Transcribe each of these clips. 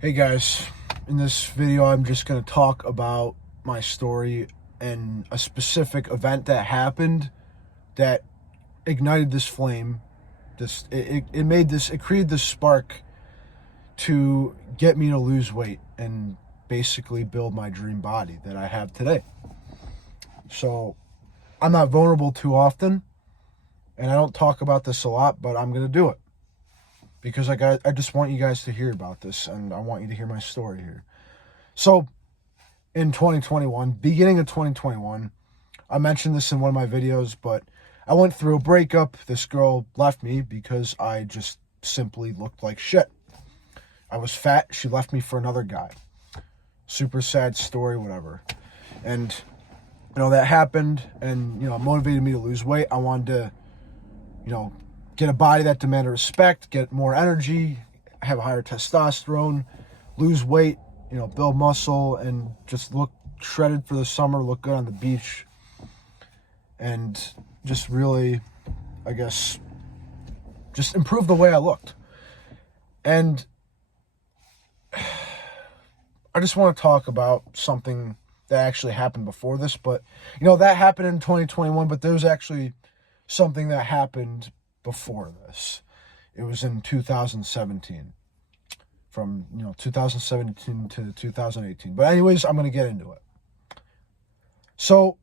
Hey guys, in this video I'm just going to talk about my story and a specific event that happened that ignited this flame. It created this spark to get me to lose weight and basically build my dream body that I have today. So I'm not vulnerable too often and I don't talk about this a lot, but I'm going to do it because I just want you guys to hear about this and I want you to hear my story here. So in 2021, beginning of 2021, I mentioned this in one of my videos, but I went through a breakup. This girl left me because I just simply looked like shit. I was fat. She left me for another guy. Super sad story, whatever. And, that happened and, it motivated me to lose weight. I wanted to, get a body that demanded respect, get more energy, have a higher testosterone, lose weight, build muscle, and just look shredded for the summer, look good on the beach, and just really, I guess, just improve the way I looked. And I just want to talk about something that actually happened before this, but, that happened in 2021, but there was actually something that happened before this. It was in 2017. From 2017 to 2018. But anyways, I'm going to get into it. So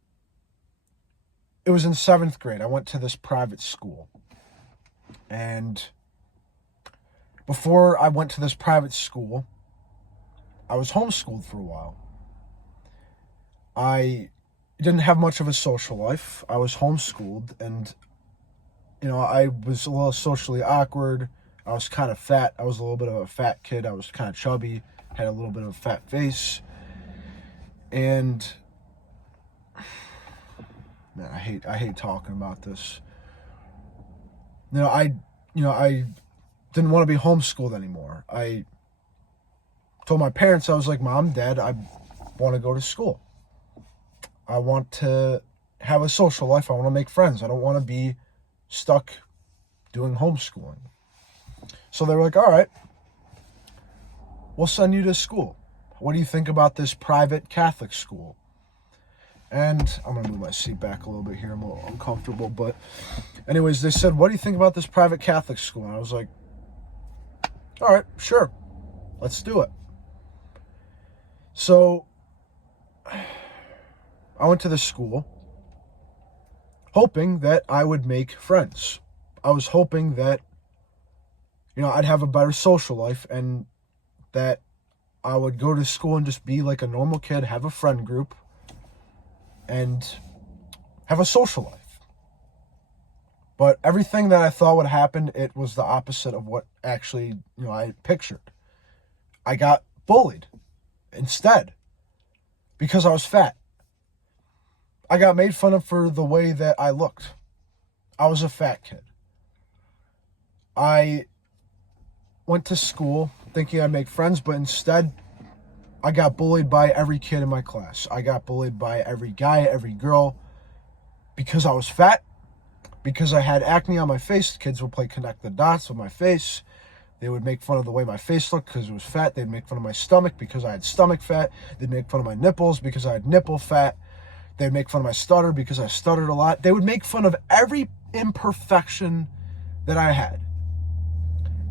it was in 7th grade. I went to this private school. And before I went to this private school, I was homeschooled for a while. I didn't have much of a social life. I was homeschooled and I was a little socially awkward. I was kind of fat. I was a little bit of a fat kid. I was kind of chubby, had a little bit of a fat face. And man, I hate talking about this. I didn't want to be homeschooled anymore. I told my parents, I was like, Mom, Dad, I want to go to school. I want to have a social life. I want to make friends. I don't want to be stuck doing homeschooling. So they were like, all right, we'll send you to school. What do you think about this private Catholic school? And I'm going to move my seat back a little bit here. I'm a little uncomfortable. But anyways, they said, what do you think about this private Catholic school? And I was like, all right, sure. Let's do it. So I went to this school hoping that I would make friends. I was hoping that I'd have a better social life and that I would go to school and just be like a normal kid, have a friend group, and have a social life. But everything that I thought would happen, it was the opposite of what actually, I pictured. I got bullied instead because I was fat. I got made fun of for the way that I looked. I was a fat kid. I went to school thinking I'd make friends, but instead I got bullied by every kid in my class. I got bullied by every guy, every girl, because I was fat, because I had acne on my face. Kids would play connect the dots with my face. They would make fun of the way my face looked because it was fat. They'd make fun of my stomach because I had stomach fat. They'd make fun of my nipples because I had nipple fat. They'd make fun of my stutter because I stuttered a lot. They would make fun of every imperfection that I had.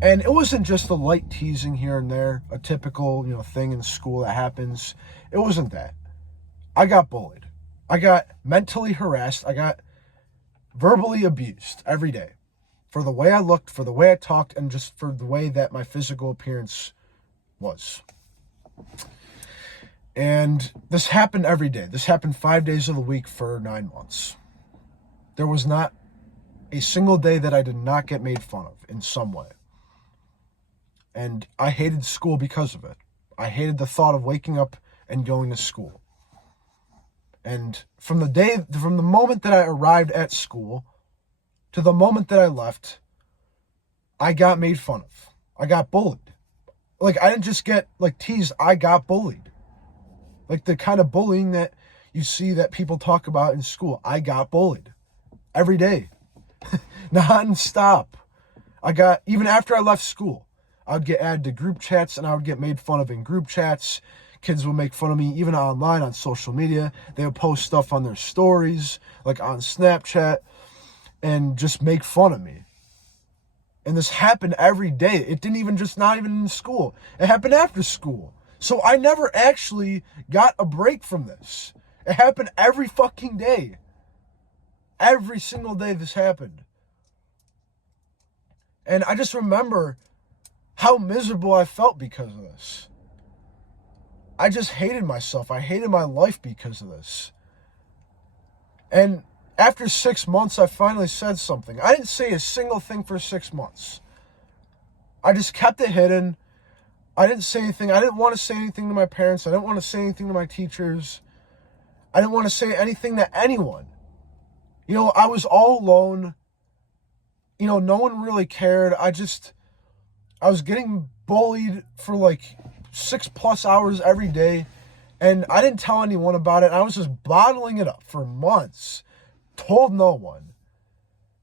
And it wasn't just the light teasing here and there, a typical, thing in school that happens. It wasn't that. I got bullied. I got mentally harassed. I got verbally abused every day for the way I looked, for the way I talked, and just for the way that my physical appearance was. And this happened every day. This happened 5 days of the week for 9 months. There was not a single day that I did not get made fun of in some way. And I hated school because of it. I hated the thought of waking up and going to school. And from the moment that I arrived at school to the moment that I left, I got made fun of. I got bullied. Like, I didn't just get, teased. I got bullied. Like, the kind of bullying that you see that people talk about in school. I got bullied. Every day. Non-stop. Even after I left school, I would get added to group chats and I would get made fun of in group chats. Kids would make fun of me even online on social media. They would post stuff on their stories, like on Snapchat, and just make fun of me. And this happened every day. It didn't even not even in school. It happened after school. So I never actually got a break from this. It happened every fucking day. Every single day this happened. And I just remember how miserable I felt because of this. I just hated myself. I hated my life because of this. And after 6 months, I finally said something. I didn't say a single thing for 6 months. I just kept it hidden. I didn't say anything. I didn't want to say anything to my parents. I didn't want to say anything to my teachers. I didn't want to say anything to anyone. You know, I was all alone. You know, no one really cared. I was getting bullied for like 6+ hours every day. And I didn't tell anyone about it. I was just bottling it up for months. Told no one.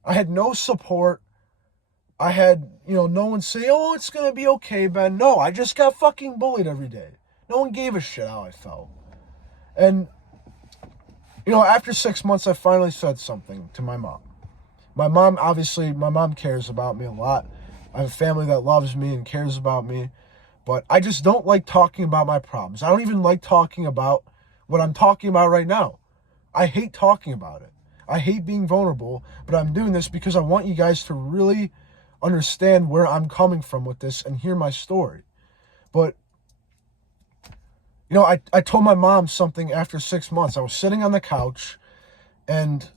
I had no support. I had, no one say, oh, it's going to be okay, Ben. No, I just got fucking bullied every day. No one gave a shit how I felt. And, after 6 months, I finally said something to my mom. My mom cares about me a lot. I have a family that loves me and cares about me. But I just don't like talking about my problems. I don't even like talking about what I'm talking about right now. I hate talking about it. I hate being vulnerable, but I'm doing this because I want you guys to really understand where I'm coming from with this and hear my story. But, I told my mom something after 6 months. I was sitting on the couch and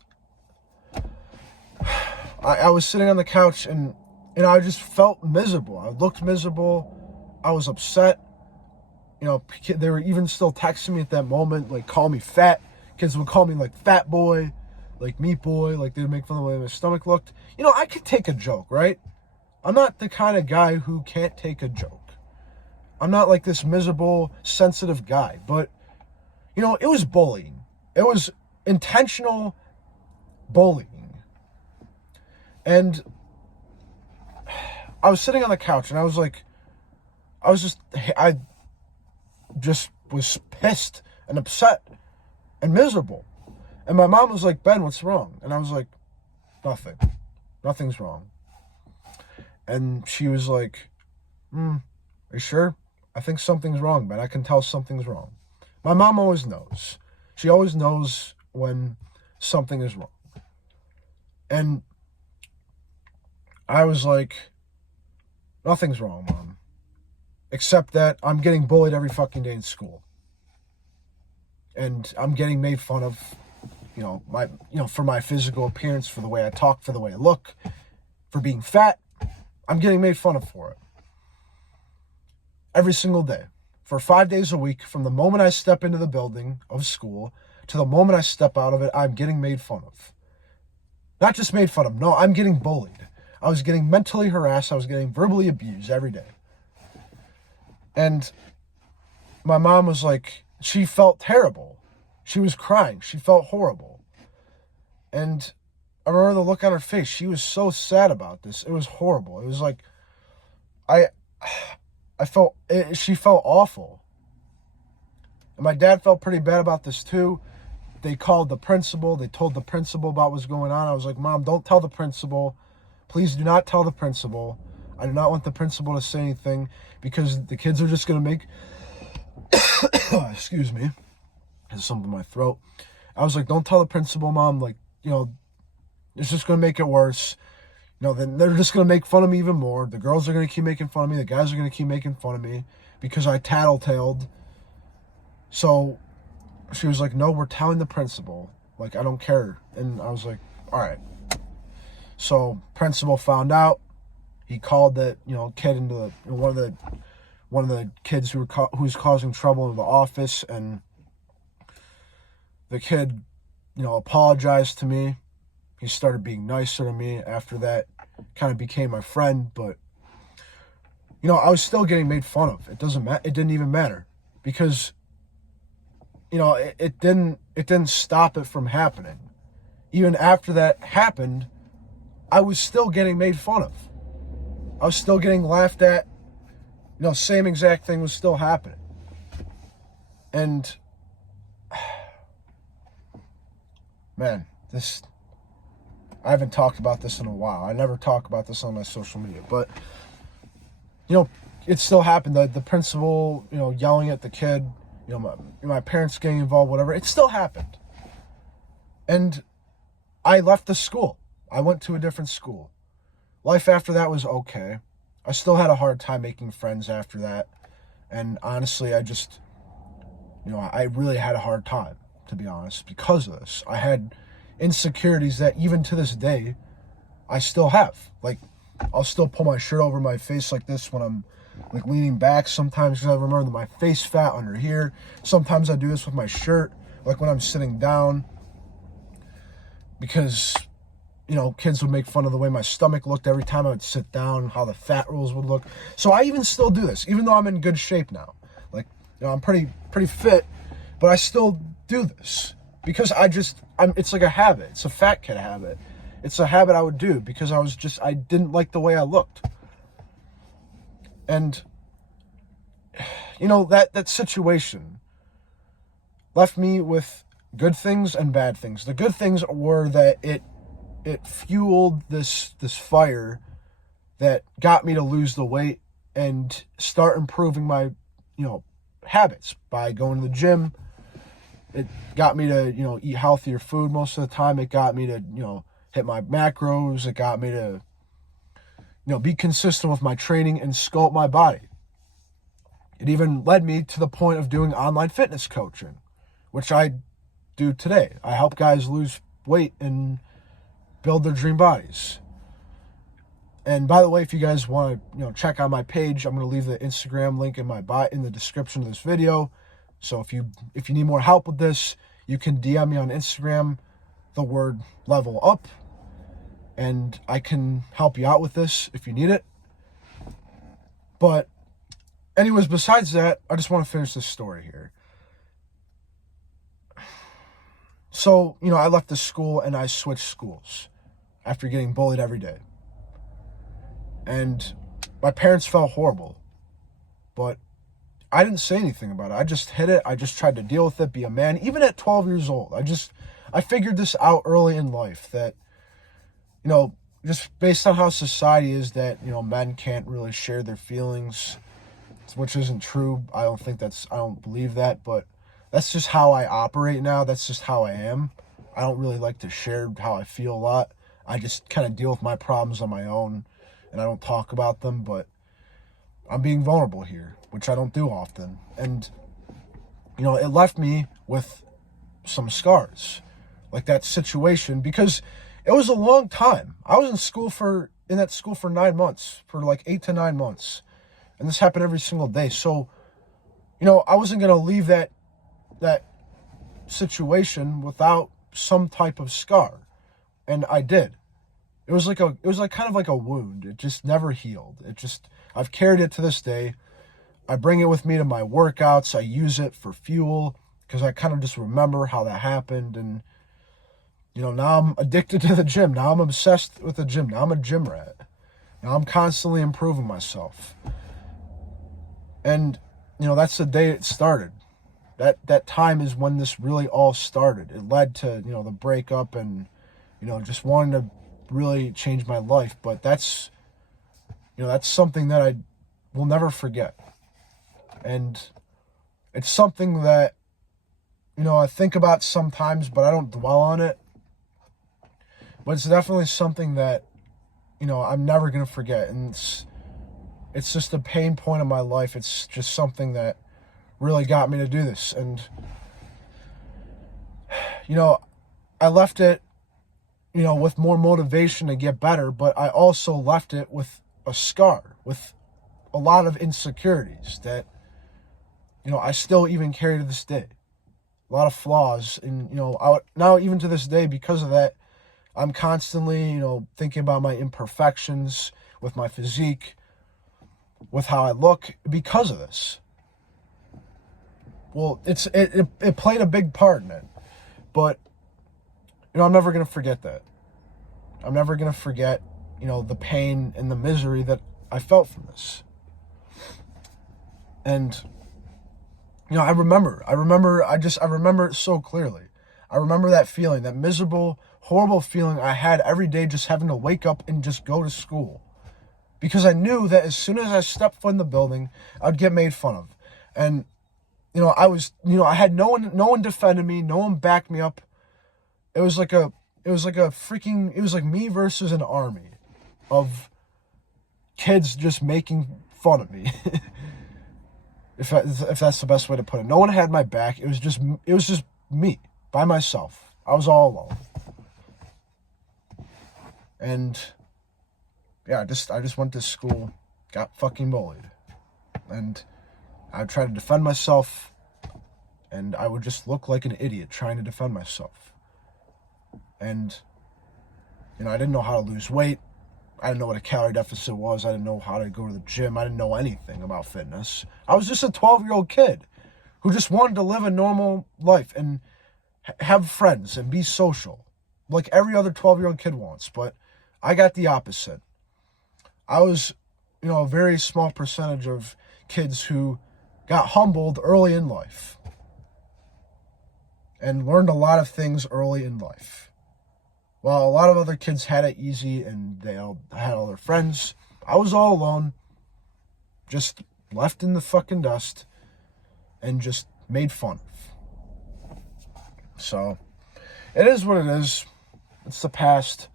I was sitting on the couch and I just felt miserable. I looked miserable. I was upset. They were even still texting me at that moment, like, call me fat. Kids would call me, like, fat boy, like, meat boy, like, they would make fun of the way my stomach looked. I could take a joke, right? I'm not the kind of guy who can't take a joke. I'm not, like, this miserable, sensitive guy. But, it was bullying. It was intentional bullying. And I was sitting on the couch, and I just was pissed and upset and miserable. And my mom was like, Ben, what's wrong? And I was like, nothing. Nothing's wrong. And she was like, are you sure? I think something's wrong, Ben. I can tell something's wrong. My mom always knows. She always knows when something is wrong. And I was like, nothing's wrong, Mom. Except that I'm getting bullied every fucking day in school. And I'm getting made fun of, for my physical appearance, for the way I talk, for the way I look, for being fat. I'm getting made fun of for it. Every single day. For 5 days a week, from the moment I step into the building of school to the moment I step out of it, I'm getting made fun of. Not just made fun of, no, I'm getting bullied. I was getting mentally harassed. I was getting verbally abused every day. And my mom was like, she felt terrible. She was crying. She felt horrible. And I remember the look on her face. She was so sad about this. It was horrible. It was like, she felt awful. And my dad felt pretty bad about this too. They called the principal. They told the principal about what's going on. I was like, Mom, don't tell the principal. Please do not tell the principal. I do not want the principal to say anything because the kids are just going to make... Excuse me. There's something in my throat. I was like, don't tell the principal, Mom. Like, it's just going to make it worse. Then they're just going to make fun of me even more. The girls are going to keep making fun of me. The guys are going to keep making fun of me because I tattletaled. So she was like, no, we're telling the principal. Like, I don't care. And I was like, all right. So principal found out. He called that, kid into the, one of the kids who was causing trouble in the office, and the kid, apologized to me. He started being nicer to me after that. Kind of became my friend, but I was still getting made fun of. It didn't even matter because it didn't stop it from happening. Even after that happened, I was still getting made fun of. I was still getting laughed at. same exact thing was still happening. And man, I haven't talked about this in a while. I never talk about this on my social media, but it still happened. The principal, yelling at the kid, my parents getting involved, whatever. It still happened. And I left the school. I went to a different school. Life after that was okay. I still had a hard time making friends after that. And honestly, I just, I really had a hard time, to be honest, because of this. I had insecurities that even to this day, I still have. Like, I'll still pull my shirt over my face like this when I'm like leaning back sometimes, because I remember my face fat under here. Sometimes I do this with my shirt, like when I'm sitting down, because kids would make fun of the way my stomach looked every time I would sit down, how the fat rolls would look. So I even still do this, even though I'm in good shape now. Like, I'm pretty fit, but I still do this because it's like a habit. It's a fat kid habit. It's a habit I would do because I didn't like the way I looked. And, that situation left me with good things and bad things. The good things were that it fueled this fire that got me to lose the weight and start improving my, habits by going to the gym. It got me to, eat healthier food most of the time. It got me to, hit my macros. It got me to, be consistent with my training and sculpt my body. It even led me to the point of doing online fitness coaching, which I do today. I help guys lose weight and build their dream bodies. And by the way, if you guys want to, check out my page, I'm going to leave the Instagram link in the description of this video. So if you need more help with this, you can DM me on Instagram, the word level up, and I can help you out with this if you need it. But anyways, besides that, I just want to finish this story here. So, I left the school and I switched schools after getting bullied every day. And my parents felt horrible, but I didn't say anything about it. I just hid it. I just tried to deal with it, be a man. Even at 12 years old, I figured this out early in life that, just based on how society is, that, men can't really share their feelings, which isn't true. I don't believe that, but that's just how I operate now. That's just how I am. I don't really like to share how I feel a lot. I just kind of deal with my problems on my own, and I don't talk about them, but I'm being vulnerable here, which I don't do often. And, it left me with some scars, like that situation, because it was a long time. I was in that school for 9 months, for like 8 to 9 months. And this happened every single day. So, I wasn't going to leave that situation without some type of scar. And I did. It was kind of like a wound. It just never healed. I've carried it to this day. I bring it with me to my workouts. I use it for fuel because I kind of just remember how that happened. And, now I'm addicted to the gym. Now I'm obsessed with the gym. Now I'm a gym rat. Now I'm constantly improving myself. And, that's the day it started. That time is when this really all started. It led to, the breakup and, just wanting to really change my life. But that's something that I will never forget. And it's something that, I think about sometimes, but I don't dwell on it. But it's definitely something that, I'm never going to forget. And it's just a pain point in my life. It's just something that really got me to do this. And, I left it, with more motivation to get better, but I also left it with a scar, with a lot of insecurities that, I still even carry to this day. A lot of flaws. And, now even to this day, because of that, I'm constantly, thinking about my imperfections with my physique, with how I look because of this. Well, it played a big part in it, but, I'm never going to forget that. I'm never going to forget, the pain and the misery that I felt from this. And, I remember it so clearly. I remember that feeling, that miserable, horrible feeling I had every day just having to wake up and just go to school. Because I knew that as soon as I stepped foot in the building, I'd get made fun of. And, I had no one defended me, no one backed me up. It was like me versus an army of kids just making fun of me. if that's the best way to put it. No one had my back. It was just me by myself. I was all alone. And yeah, I just went to school, got fucking bullied. And I would try to defend myself, and I would just look like an idiot trying to defend myself. And, I didn't know how to lose weight. I didn't know what a calorie deficit was. I didn't know how to go to the gym. I didn't know anything about fitness. I was just a 12-year-old kid who just wanted to live a normal life and have friends and be social like every other 12-year-old kid wants. But I got the opposite. I was, a very small percentage of kids who got humbled early in life and learned a lot of things early in life. While a lot of other kids had it easy and they all had all their friends, I was all alone, just left in the fucking dust and just made fun of. So, it is what it is. It's the past.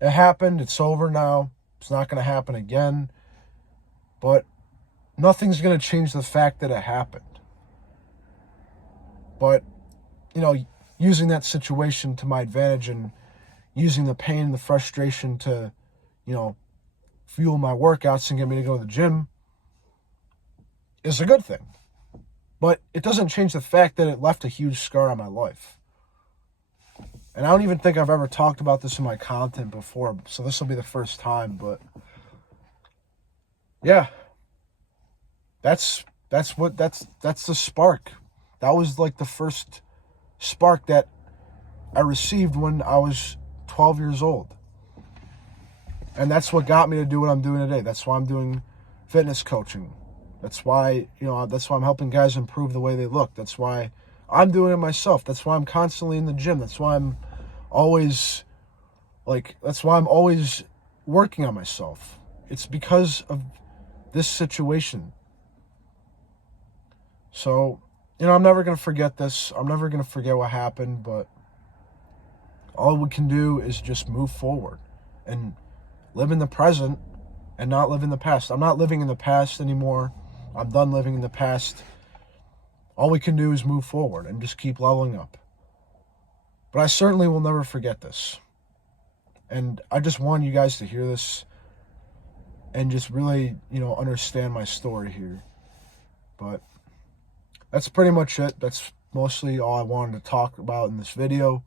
It happened. It's over now. It's not going to happen again. But nothing's going to change the fact that it happened. But, using that situation to my advantage and using the pain and the frustration to, fuel my workouts and get me to go to the gym is a good thing. But it doesn't change the fact that it left a huge scar on my life. And I don't even think I've ever talked about this in my content before, so this will be the first time. But yeah, that's the spark. That was like the first spark that I received when I was 12 years old. And that's what got me to do what I'm doing today. That's why I'm doing fitness coaching. That's why, I'm helping guys improve the way they look. That's why I'm doing it myself. That's why I'm constantly in the gym. That's why I'm always working on myself. It's because of this situation. So, I'm never going to forget this. I'm never going to forget what happened, but all we can do is just move forward and live in the present and not live in the past. I'm not living in the past anymore. I'm done living in the past. All we can do is move forward and just keep leveling up. But I certainly will never forget this. And I just want you guys to hear this and just really, understand my story here. But that's pretty much it. That's mostly all I wanted to talk about in this video.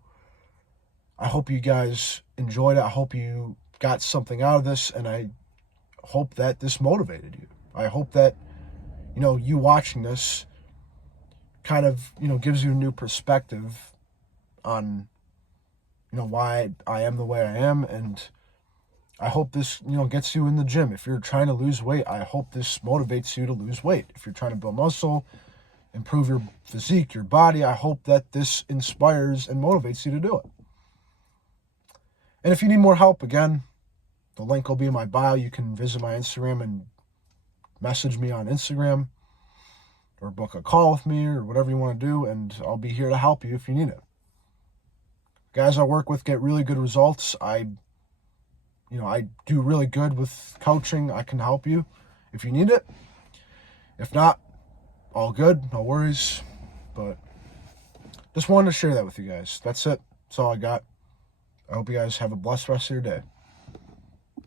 I hope you guys enjoyed it. I hope you got something out of this, and I hope that this motivated you. I hope that, you watching this kind of, gives you a new perspective on, why I am the way I am. And I hope this, gets you in the gym. If you're trying to lose weight, I hope this motivates you to lose weight. If you're trying to build muscle, improve your physique, your body, I hope that this inspires and motivates you to do it. And if you need more help, again, the link will be in my bio. You can visit my Instagram and message me on Instagram or book a call with me or whatever you want to do, and I'll be here to help you if you need it. Guys I work with get really good results. I do really good with coaching. I can help you if you need it. If not, all good, no worries. But just wanted to share that with you guys. That's it. That's all I got. I hope you guys have a blessed rest of your day.